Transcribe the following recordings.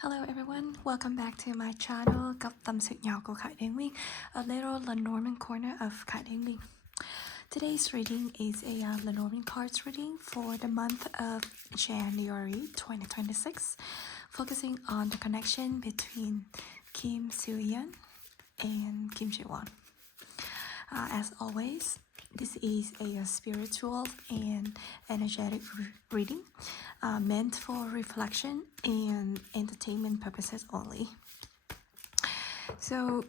Hello everyone, welcome back to my channel Góc tâm sự nhỏ của Khải đến Nguyên, a little Lenormand corner of Khải đến Nguyên. Today's reading is a Lenormand cards reading for the month of January 2026, focusing on the connection between Kim Soo Hyun and Kim Soo Hyun. As always, this is a spiritual and energetic reading meant for reflection and entertainment purposes only. So,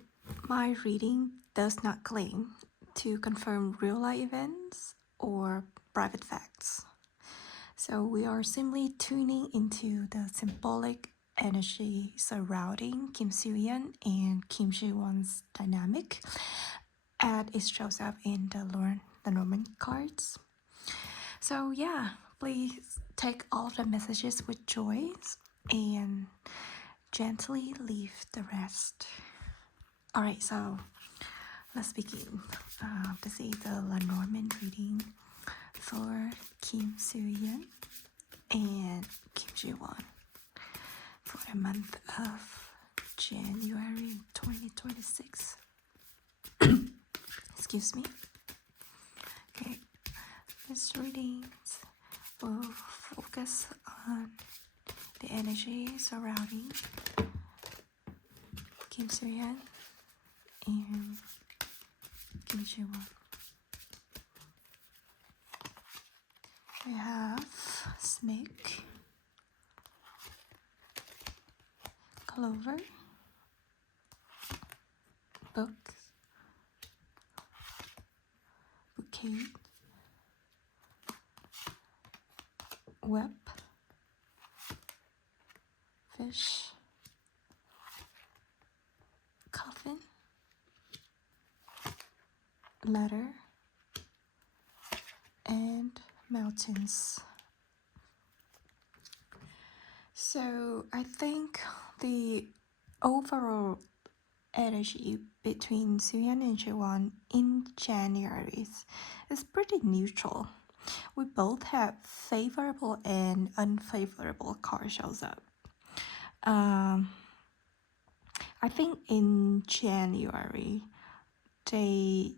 my reading does not claim to confirm real life events or private facts. So, we are simply tuning into the symbolic energy surrounding Kim Soo Hyun and Kim Soo Hyun's dynamic as it shows up in the Lenormand cards. So yeah, please take all of the messages with joy and gently leave the rest. Alright, so let's begin. This is the Lenormand reading for Kim Soo Hyun and Kim Soo Hyun for the month of January 2026. Excuse me. Okay, this reading will focus on the energy surrounding Kim Soo Hyun and Kim Soo Hyun. We have snake, clover, book, bouquet, web, fish, coffin, ladder, and mountains. So I think the overall energy between Soo Hyun and Jaewon in January is pretty neutral. We both have favorable and unfavorable card shows up. I think in January they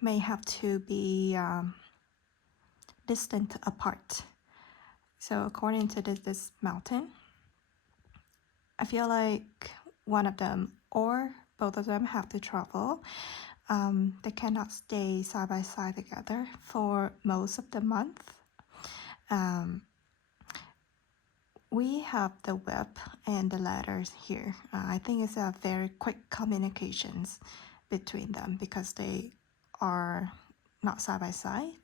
may have to be distant apart. So according to this mountain, I feel like one of them or both of them have to travel. They cannot stay side by side together for most of the month. We have the web and the letters here. I think it's a very quick communications between them because they are not side by side.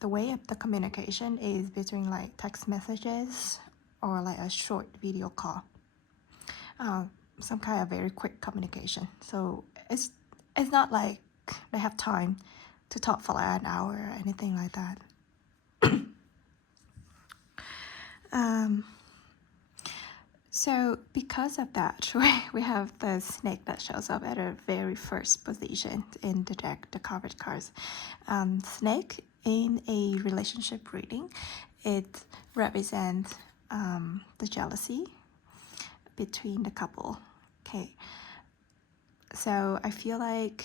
The way of the communication is between like text messages or like a short video call. Some kind of very quick communication. So it's not like they have time to talk for like an hour or anything like that. So because of that, we have the snake that shows up at a very first position in the deck, the covered cards. Snake in a relationship reading, it represents the jealousy between the couple. Okay, so I feel like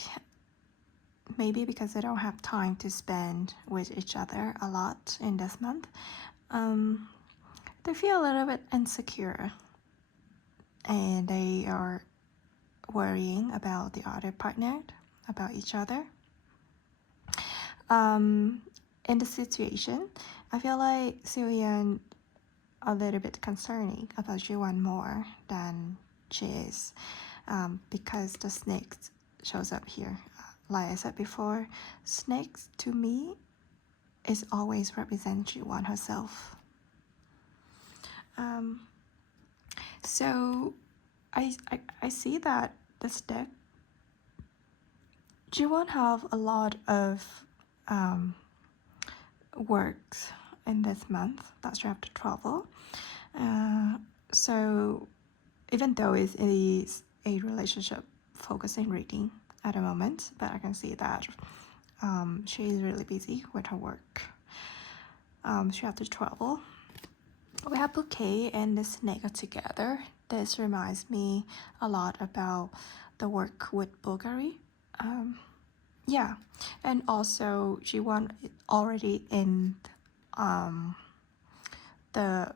maybe because they don't have time to spend with each other a lot in this month, they feel a little bit insecure and they are worrying about the other partner, about each other. In the situation, I feel like Soo Hyun a little bit concerning about Jaewon more than she is, because the snake shows up here. Like I said before, snakes to me is always represent Jaewon herself. So I see that this deck, Jaewon have a lot of works in this month that she have to travel. So even though it is a relationship focusing reading at the moment, but I can see that she is really busy with her work. She have to travel. We have bouquet and the snake are together. This reminds me a lot about the work with Bulgari. Yeah, and also G1 already in um, the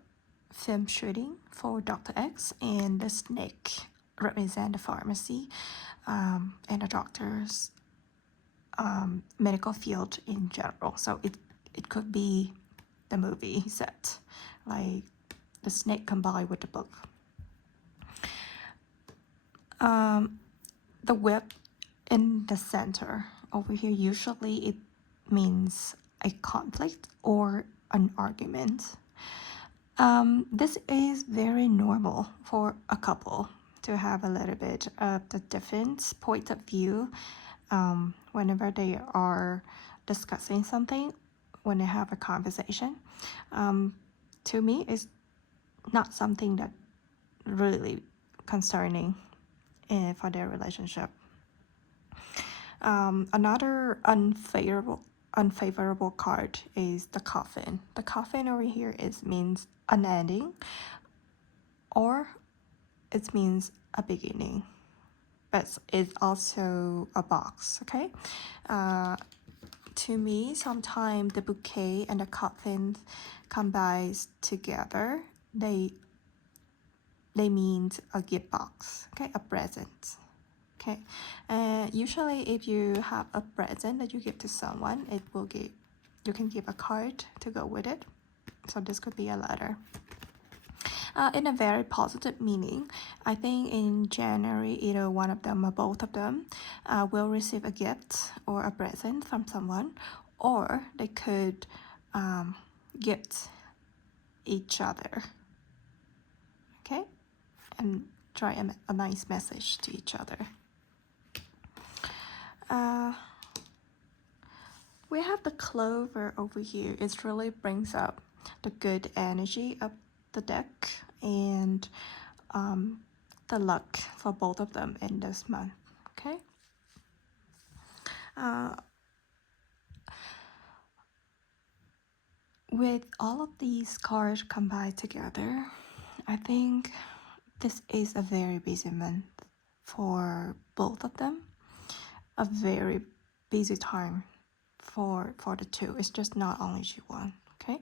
film shooting for Dr. X, and the snake represent the pharmacy and the doctor's medical field in general. So it could be the movie set, like the snake combined with the book. The web in the center over here, usually it means a conflict or an argument. This is very normal for a couple to have a little bit of the different point of view whenever they are discussing something, when they have a conversation. To me, it's not something that really concerning for their relationship. Another unfavorable card is the coffin. The coffin over here means an ending, or it means a beginning, but it's also a box. Okay. To me, sometimes the bouquet and the coffin combined together, they mean a gift box. Okay, a present. Okay, usually if you have a present that you give to someone, you can give a card to go with it. So this could be a letter. In a very positive meaning, I think in January, either one of them or both of them will receive a gift or a present from someone, or they could gift each other. Okay, and try a nice message to each other. We have the clover over here. It really brings up the good energy of the deck and the luck for both of them in this month. Okay. With all of these cards combined together, I think this is a very busy month for both of them. A very busy time for the two. It's just not only G1, okay?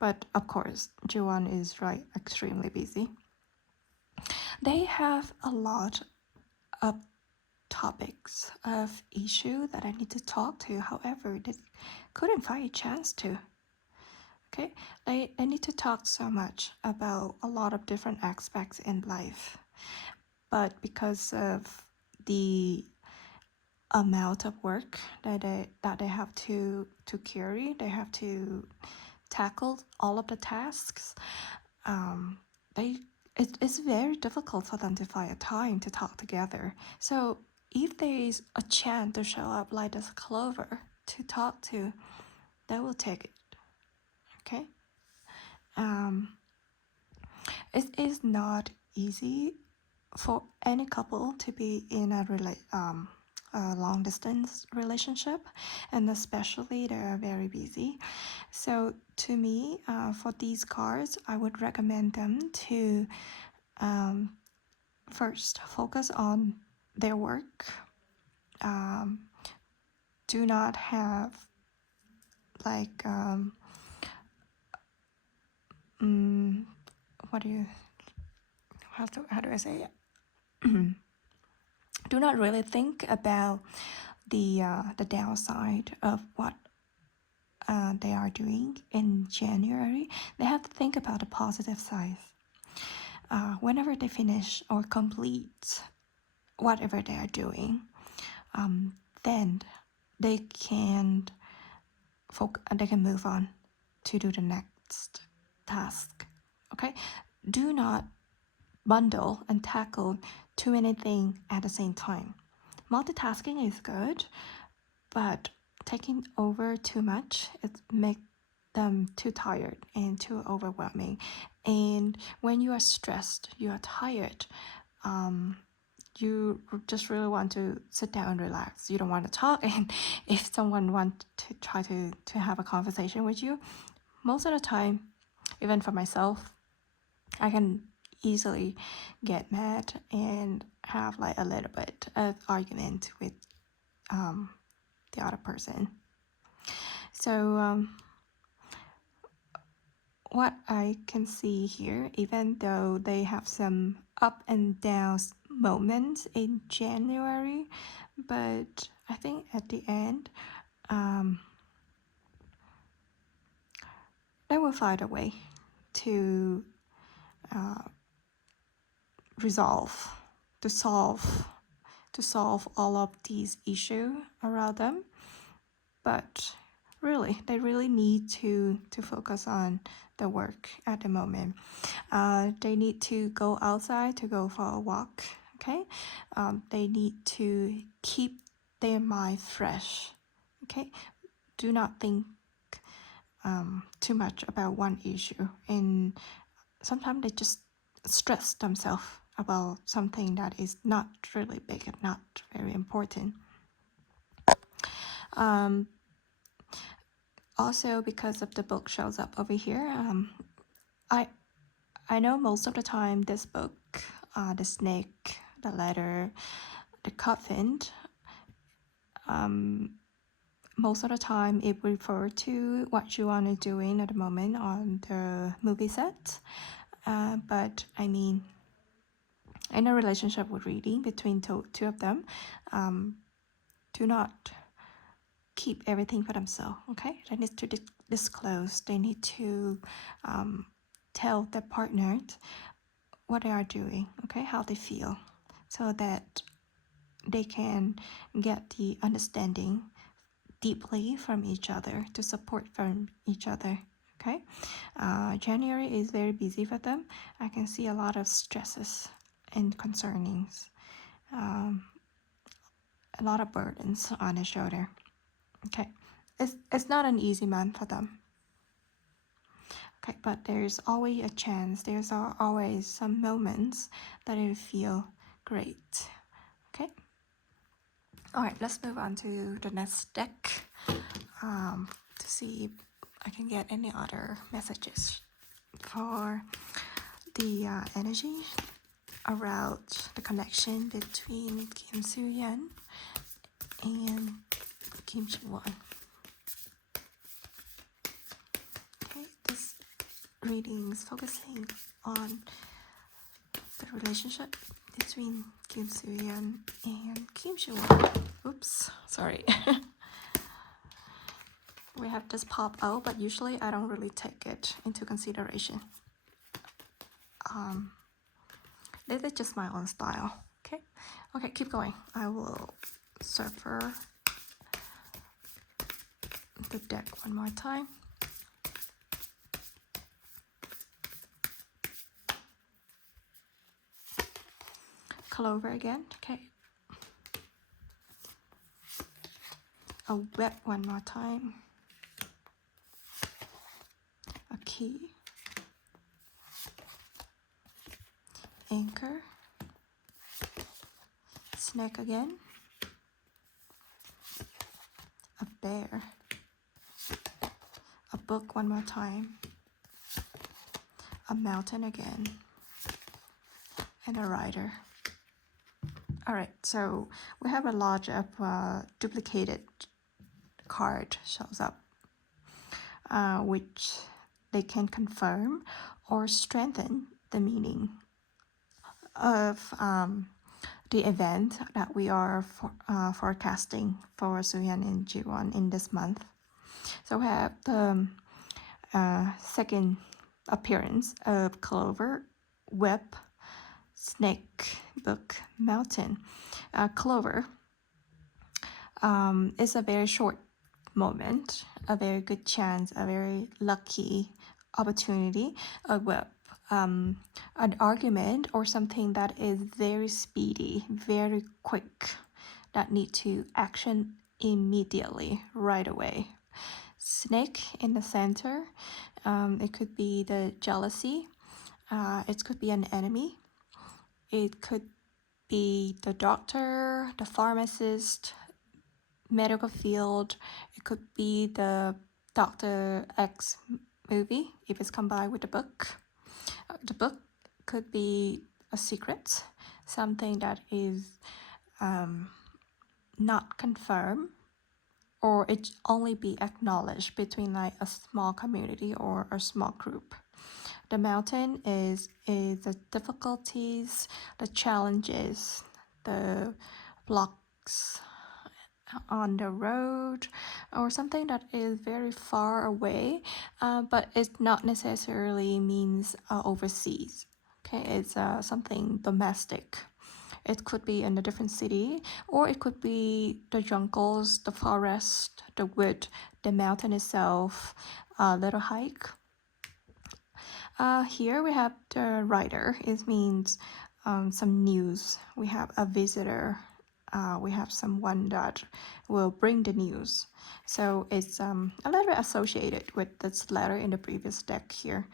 But of course, G1 is extremely busy. They have a lot of topics of issue that I need to talk to. However, they couldn't find a chance to. Okay, they need to talk so much about a lot of different aspects in life, but because of the amount of work that they have to carry, they have to tackle all of the tasks. It's very difficult for them to find a time to talk together. So if there is a chance to show up like this clover to talk to, they will take it. Okay. It is not easy for any couple to be in a long distance relationship, and especially they are very busy. So to me, for these cards, I would recommend them to first focus on their work. Do not have like how do I say it? Do not really think about the downside of what they are doing in January. They have to think about the positive side. Whenever they finish or complete whatever they are doing, then they can move on to do the next task. Okay, do not bundle and tackle too many things at the same time. Multitasking is good, but taking over too much, it makes them too tired and too overwhelming. And when you are stressed, you are tired, you just really want to sit down and relax. You don't want to talk. And if someone wants to try to have a conversation with you, most of the time even for myself, I can easily get mad and have like a little bit of argument with the other person. So what I can see here, even though they have some up and down moments in January, but I think at the end, they will find a way to to solve all of these issues around them. But really, they really need to focus on the work at the moment. They need to go outside to go for a walk. Okay, they need to keep their mind fresh. Okay, do not think too much about one issue, and sometimes they just stress themselves about something that is not really big and not very important. Also, because of the book shows up over here, I know most of the time this book, the snake, the ladder, the coffin, most of the time it refers to what Juan is doing at the moment on the movie set. But I mean, in a relationship with reading between two of them, do not keep everything for themselves. Okay, they need to disclose. They need to tell their partner what they are doing. Okay, how they feel, so that they can get the understanding deeply from each other, to support from each other. Okay, January is very busy for them. I can see a lot of stresses and concernings, a lot of burdens on the shoulder. Okay, it's not an easy month for them. Okay, but there's always a chance. There's always some moments that it feel great. Okay. All right, let's move on to the next deck to see if I can get any other messages for the energy around the connection between Kim Soo Hyun and Kim Soo Hyun. Okay, this reading is focusing on the relationship between Kim Soo Hyun and Kim Soo Hyun. Oops, sorry. We have this pop out, but usually I don't really take it into consideration. This is just my own style. Okay, keep going. I will shuffle the deck one more time. Clover again. Okay. A web one more time. A key. Anchor. Snake again. A bear. A book one more time. A mountain again. And a rider. Alright, so we have a lot of duplicated card shows up, which they can confirm or strengthen the meaning of the event that we are forecasting for Soohyun and Jiwon in this month. So we have the second appearance of Clover, Web, Snake, Book, Mountain. Clover is a very short moment, a very good chance, a very lucky opportunity, a web, an argument or something that is very speedy, very quick, that need to action immediately, right away. Snake in the center, it could be the jealousy, it could be an enemy, it could be the doctor, the pharmacist, medical field, it could be the Dr. X movie if it's combined with the book. The book could be a secret, something that is not confirmed, or it only be acknowledged between like a small community or a small group. The mountain is the difficulties, the challenges, the blocks on the road, or something that is very far away, but it not necessarily means overseas. Okay, it's something domestic. It could be in a different city, or it could be the jungles, the forest, the wood, the mountain itself, a little hike. Here we have the writer. It means some news. We have a visitor. We have someone that will bring the news. So it's a little bit associated with this letter in the previous deck here.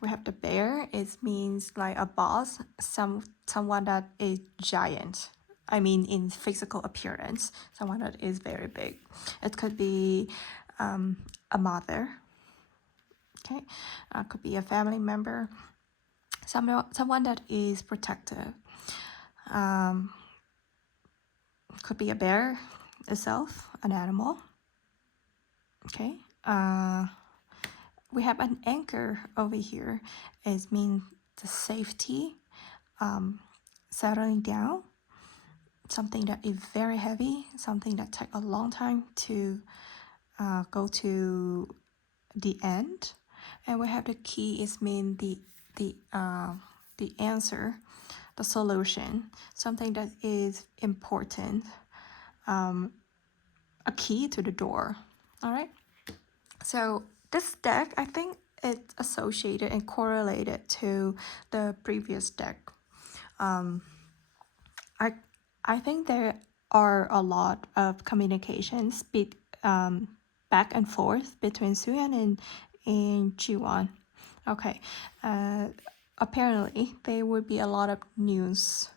We have the bear. It means like a boss, someone that is giant. I mean, in physical appearance, someone that is very big. It could be a mother. Okay, could be a family member, someone that is protective. Could be a bear itself, an animal. Okay. We have an anchor over here. It means the safety, settling down, something that is very heavy, something that takes a long time to go to the end. And we have the key. Is mean the answer, the solution, something that is important, a key to the door. All right. So this deck, I think it's associated and correlated to the previous deck. I think there are a lot of communications back and forth between Soo Hyun and Jiwon. Okay. Apparently, there would be a lot of news,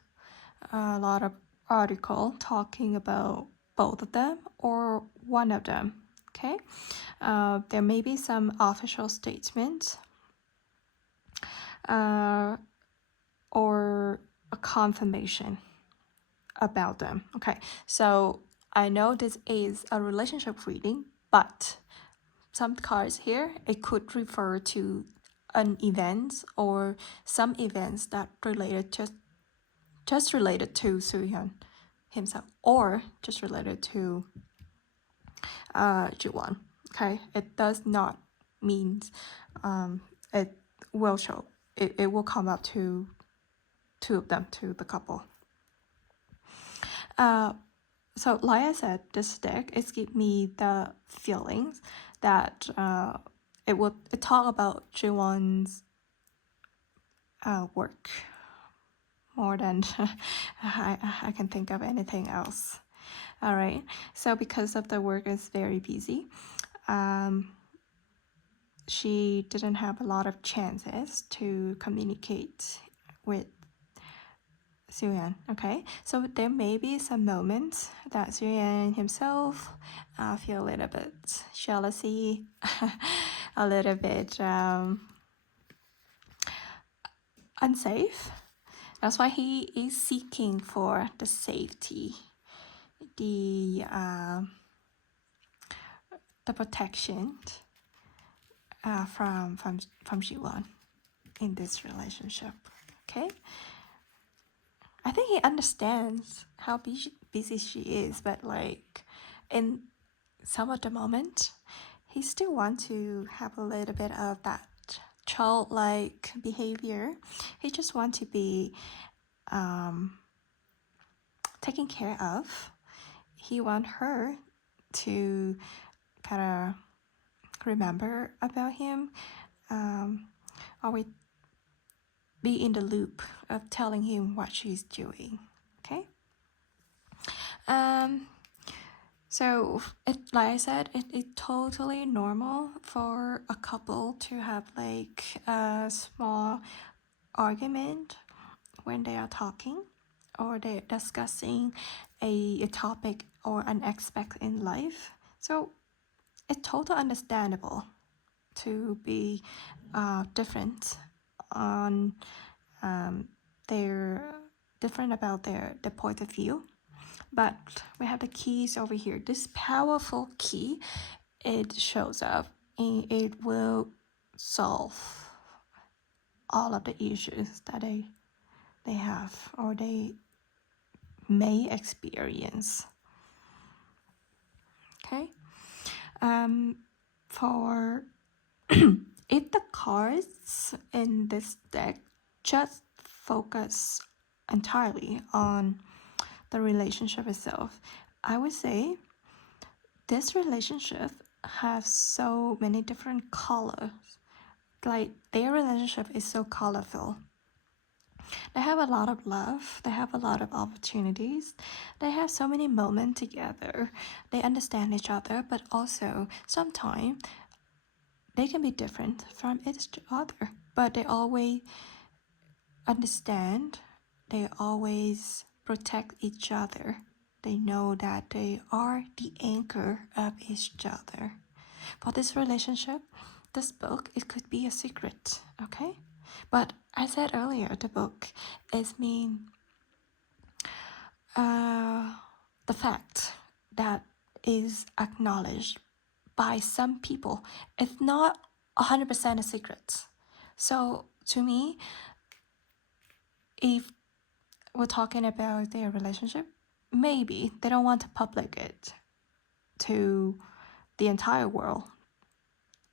a lot of article talking about both of them or one of them. Okay. There may be some official statements or a confirmation about them. Okay, so I know this is a relationship reading, but some cards here, it could refer to an event or some events that related just related to Soo Hyun himself, or just related to Jiwon. Okay, it does not mean it will show. It will come up to two of them, to the couple. So like I said, this deck is give me the feelings that it talk about Jiwon's work more than I can think of anything else. All right. So because of the work is very busy, she didn't have a lot of chances to communicate with Soo Hyun. Okay, so there may be some moments that Soo Hyun himself feel a little bit jealousy, a little bit unsafe. That's why he is seeking for the safety, the protection from Jiwon in this relationship. Okay. I think he understands how busy she is, but like in some of the moment, he still wants to have a little bit of that childlike behavior. He just wants to be taken care of. He wants her to kind of remember about him, always be in the loop of telling him what she's doing. Okay. So like I said, it's totally normal for a couple to have like a small argument when they are talking or they're discussing a topic or an aspect in life. So it's totally understandable to be different on their different about their point of view. But we have the keys over here. This powerful key, it shows up and it will solve all of the issues that they have or they may experience. Okay. For if the cards in this deck just focus entirely on the relationship itself, I would say this relationship has so many different colors. Like their relationship is so colorful. They have a lot of love, they have a lot of opportunities, they have so many moments together, they understand each other, but also sometimes they can be different from each other, but they always understand, they always protect each other. They know that they are the anchor of each other. For this relationship, this book, it could be a secret, okay? But I said earlier, the book is the fact that is acknowledged by some people. It's not 100% a secret. So to me, if we're talking about their relationship, maybe they don't want to public it to the entire world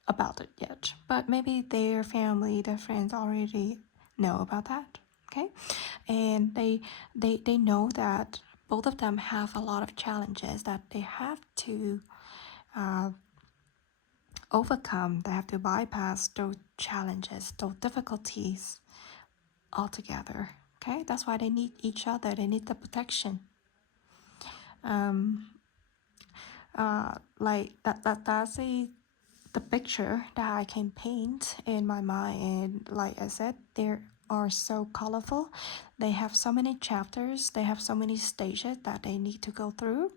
about it yet, but maybe their family, their friends already know about that. Okay, and they know that both of them have a lot of challenges that they have to overcome. They have to bypass those challenges, those difficulties altogether. Okay, that's why they need each other. They need the protection. Like that's the picture that I can paint in my mind. And like I said, they are so colorful. They have so many chapters. They have so many stages that they need to go through.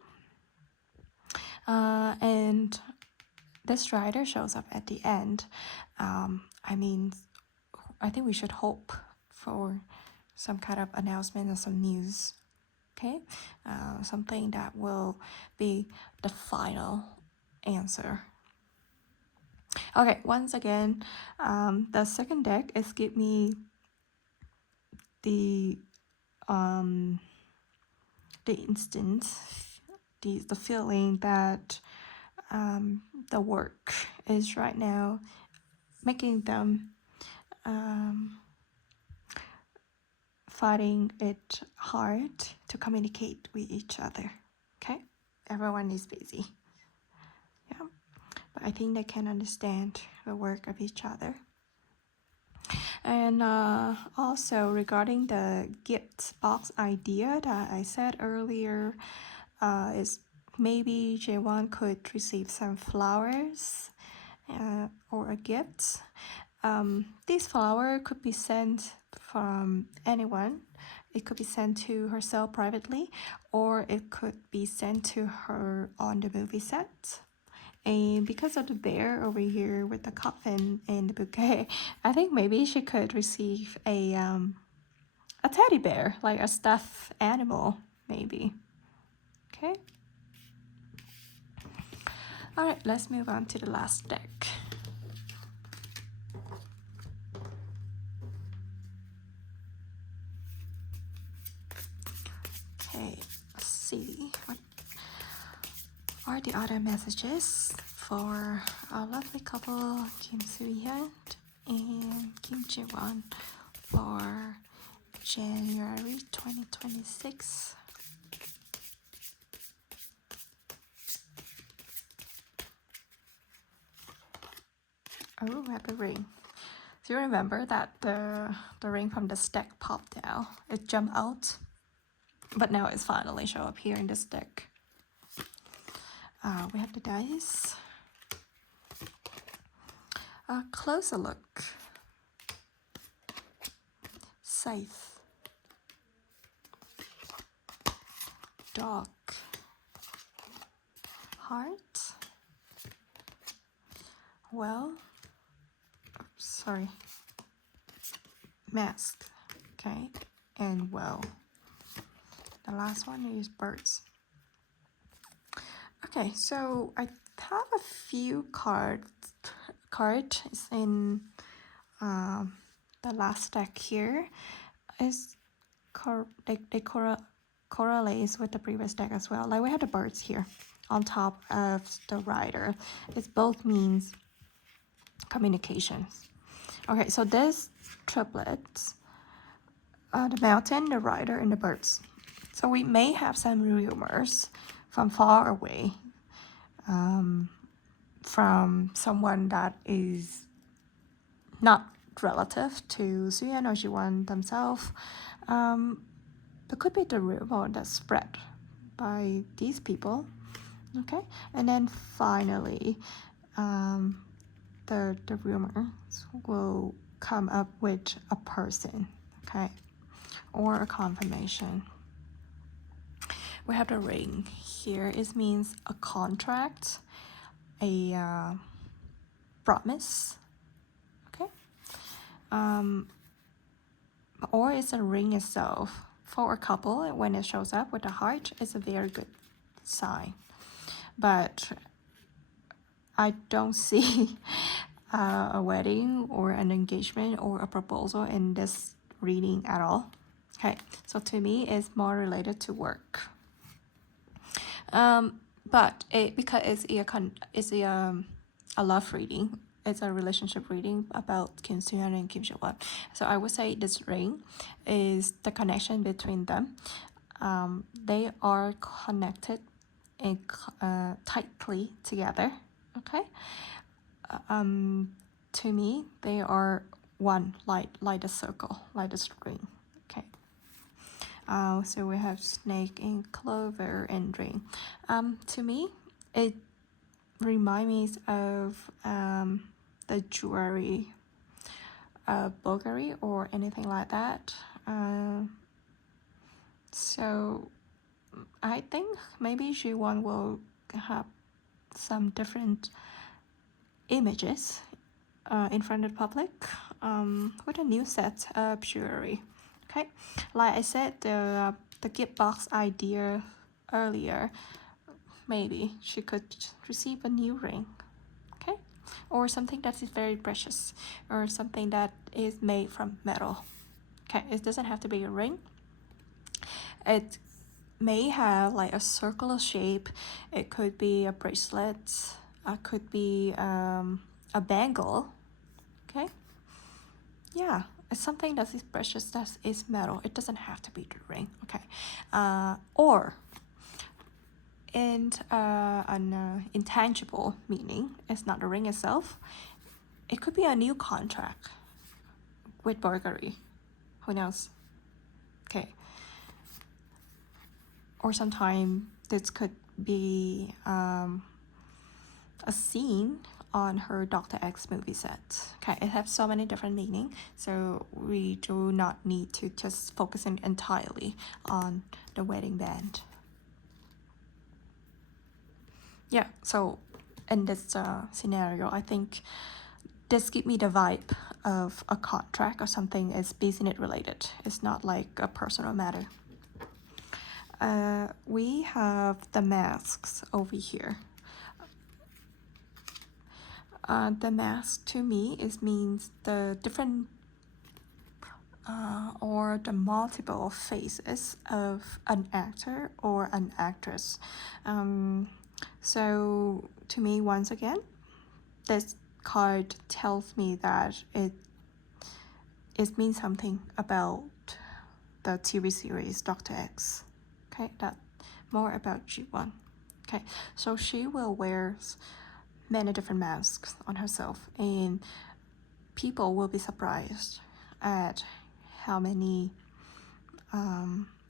And this writer shows up at the end. I mean, I think we should hope for some kind of announcement or some news. Okay, something that will be the final answer. Okay, once again, the second deck is give me the instant, the feeling that the work is right now making them fighting it hard to communicate with each other. Okay, everyone is busy. Yeah, but I think they can understand the work of each other. And also regarding the gift box idea that I said earlier, is maybe Jaewon could receive some flowers or a gift. This flower could be sent from anyone. It could be sent to herself privately, or it could be sent to her on the movie set. And because of the bear over here with the coffin and the bouquet, I think maybe she could receive a teddy bear, like a stuffed animal, maybe. Okay. All right, let's move on to the last deck. Okay, let's see what are the other messages for our lovely couple Kim Soo Hyun and Kim Jaewon for January 2026. Oh, we have the ring. Do you remember that the ring from this deck popped out? It jumped out, but now it's finally show up here in this deck. We have the dice. A closer look. Safe. Dog. Heart. Well, sorry, mask. Okay, and well, the last one is birds. Okay, so I have a few cards in the last deck here. Is they correlates with the previous deck as well. Like we had the birds here on top of the rider. It both means communications. Okay, so this triplets, the mountain, the rider, and the birds. So we may have some rumors from far away, from someone that is not relative to Soo Hyun or Ji-won themselves. There could be the rumor that's spread by these people. Okay, and then finally, the rumors will come up with a person, okay, or a confirmation. We have the ring here. It means a contract, a promise, okay, or it's a ring itself. For a couple, when it shows up with a heart, it's a very good sign. But I don't see a wedding or an engagement or a proposal in this reading at all. Okay, so to me, it's more related to work. But because it's a love reading, it's a relationship reading about Kim Soo Hyun and Kim Soo Hyun. So I would say this ring is the connection between them. They are connected and tightly together. Okay. To me, they are one, like a circle, like a string. Okay. So we have snake and clover and ring. To me, it reminds me of the jewelry, bulgari or anything like that. So I think maybe Ji-won will have some different images in front of the public with a new set of jewelry. Okay, like I said, the gift box idea earlier, maybe she could receive a new ring, okay, or something that is very precious, or something that is made from metal. Okay, it doesn't have to be a ring. It may have like a circular shape. It could be a bracelet. It could be a bangle. Okay, yeah, it's something that is precious, that is metal. It doesn't have to be the ring. Okay, or in an intangible meaning, it's not the ring itself. It could be a new contract with burglary. Who knows? Okay. Or sometimes this could be a scene on her Dr. X movie set. Okay, it has so many different meanings, so we do not need to just focus entirely on the wedding band. Yeah, so in this scenario, I think this gives me the vibe of a contract or something is business related. It's not like a personal matter. We have the masks over here. The mask to me means the different or the multiple faces of an actor or an actress. So to me, once again, this card tells me that it means something about the TV series Dr. X. Okay, that more about Ji-won. Okay, so she will wear many different masks on herself, and people will be surprised at how many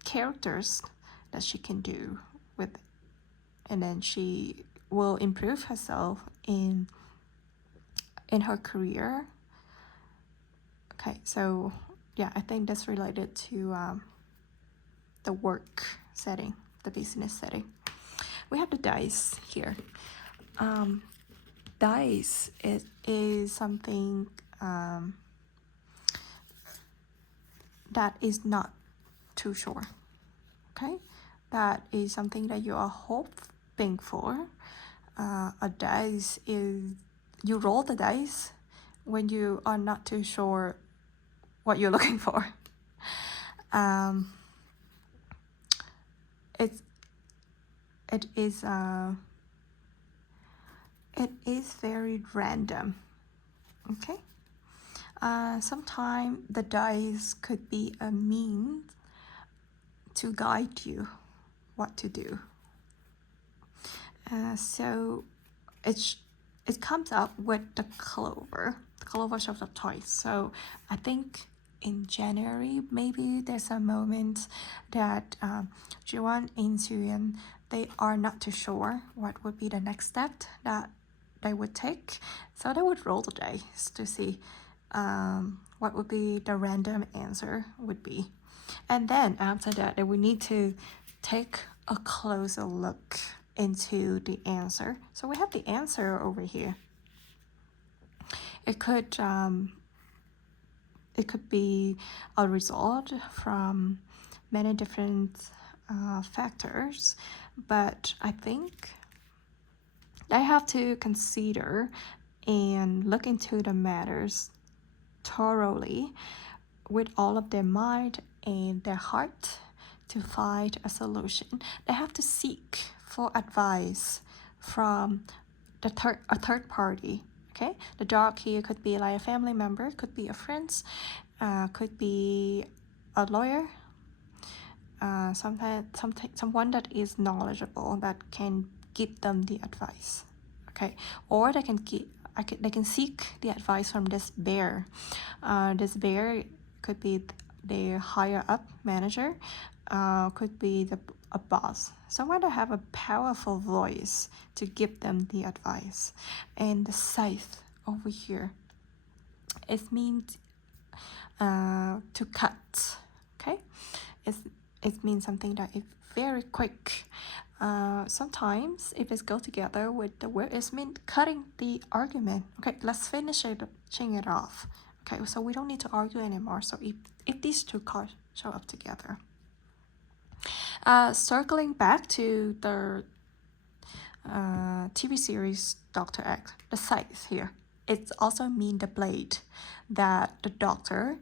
characters that she can do with, and then she will improve herself in her career. Okay, so yeah, I think that's related to the work setting, the business setting. We have the dice here. Dice is something that is not too sure. Okay, that is something that you are hoping for. A dice is, you roll the dice when you are not too sure what you're looking for. It is very random. Okay. Sometimes the dice could be a means to guide you what to do. So it comes up with the clover. The clover shows up twice. So I think in January, maybe there's a moment that Jiwon and Soohyun, they are not too sure what would be the next step that they would take. So they would roll the dice to see what would be the random answer would be. And then after that, they would need to take a closer look into the answer. So we have the answer over here. It could be a result from many different factors, but I think they have to consider and look into the matters thoroughly with all of their mind and their heart to find a solution. They have to seek for advice from a third party. Okay, the dog here could be like a family member, could be a friend, could be a lawyer, someone that is knowledgeable that can give them the advice. Okay, or they can seek the advice from this bear. This bear could be their higher up manager, could be a boss, someone that have a powerful voice to give them the advice. And the scythe over here, it means to cut. Okay, it means something that is very quick. Sometimes if it goes together with the word, it means cutting the argument. Okay, let's finishing it off. Okay, so we don't need to argue anymore. So if these two cards show up together. Circling back to the TV series Dr. X, the scythe here, it also means the blade that the doctor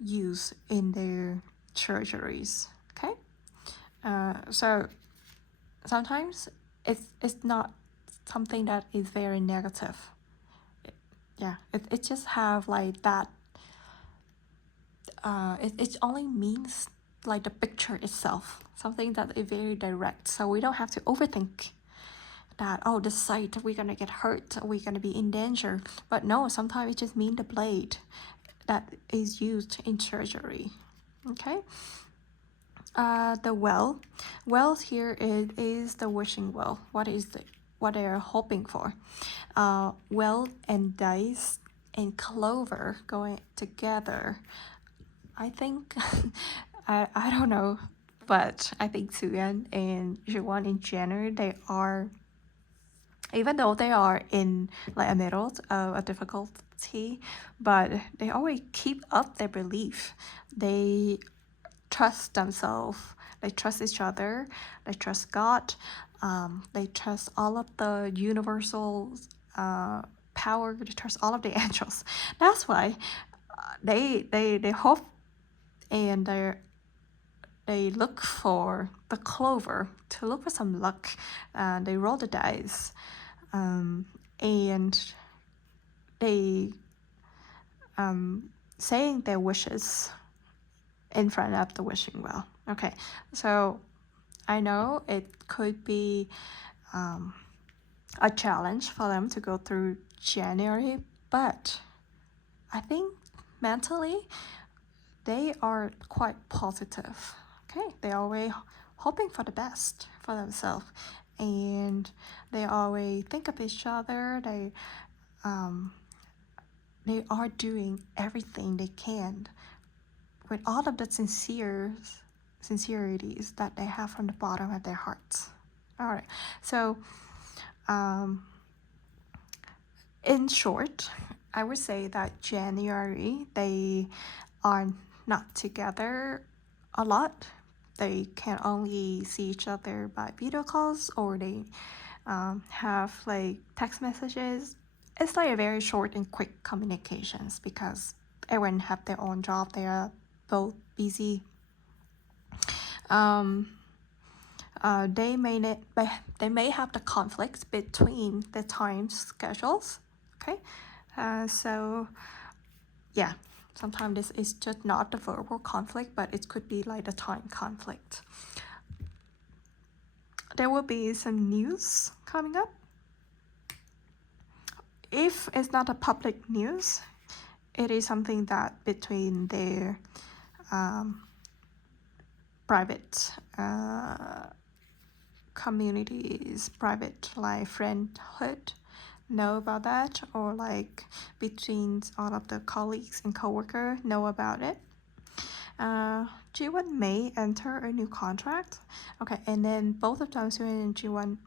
use in their surgeries. Okay, so sometimes it's not something that is very negative. It just have like that. It only means like the picture itself, something that is very direct, so we don't have to overthink that, oh, this site, we're gonna get hurt, we're gonna be in danger. But no, sometimes it just means the blade that is used in surgery. Okay. The well here is the wishing well. What they are hoping for. Well and dice and clover going together. I think I don't know, but I think Soohyun and Jiwon in general, they are, even though they are in like a middle of a difficulty, but they always keep up their belief. They trust themselves, they trust each other, they trust God, they trust all of the universal power, they trust all of the angels. That's why they hope and they look for the clover to look for some luck. They roll the dice, and they saying their wishes in front of the wishing well. Okay, so I know it could be a challenge for them to go through January, but I think mentally they are quite positive. Okay, they're always hoping for the best for themselves, and they always think of each other. They are doing everything they can with all of the sincerities that they have from the bottom of their hearts. All right, so in short, I would say that January, they are not together a lot. They can only see each other by video calls, or they have like text messages. It's like a very short and quick communications because everyone have their own job. They are both busy. They may have the conflicts between the time schedules. Okay, so yeah, sometimes this is just not the verbal conflict, but it could be like the time conflict. There will be some news coming up. If it's not a public news, it is something that between their private communities, private like friendhood know about that, or like between all of the colleagues and co-worker know about it. G1 may enter a new contract. Okay, and then both of them, Soo and G1,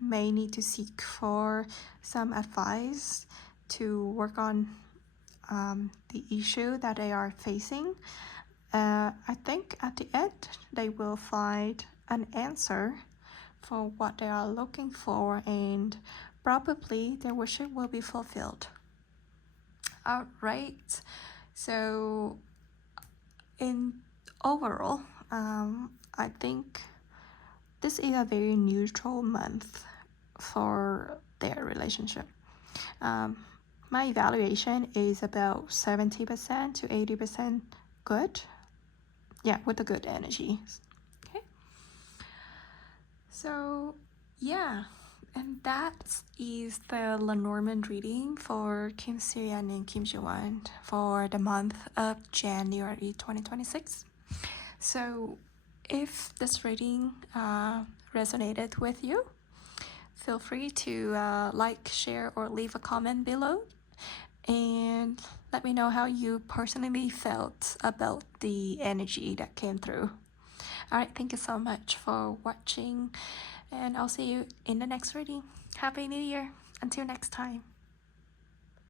may need to seek for some advice to work on the issue that they are facing. I think at the end they will find an answer for what they are looking for, and probably their wishes will be fulfilled. All right, so in overall, I think this is a very neutral month for their relationship. My evaluation is about 70% to 80% good. Yeah, with the good energy. Okay. So yeah, and that is the Lenormand reading for Kim Soo Hyun and Kim Soo Hyun for the month of January 2026. So if this reading resonated with you, feel free to like, share, or leave a comment below, and let me know how you personally felt about the energy that came through. All right, thank you so much for watching, and I'll see you in the next reading. Happy New Year. Until next time.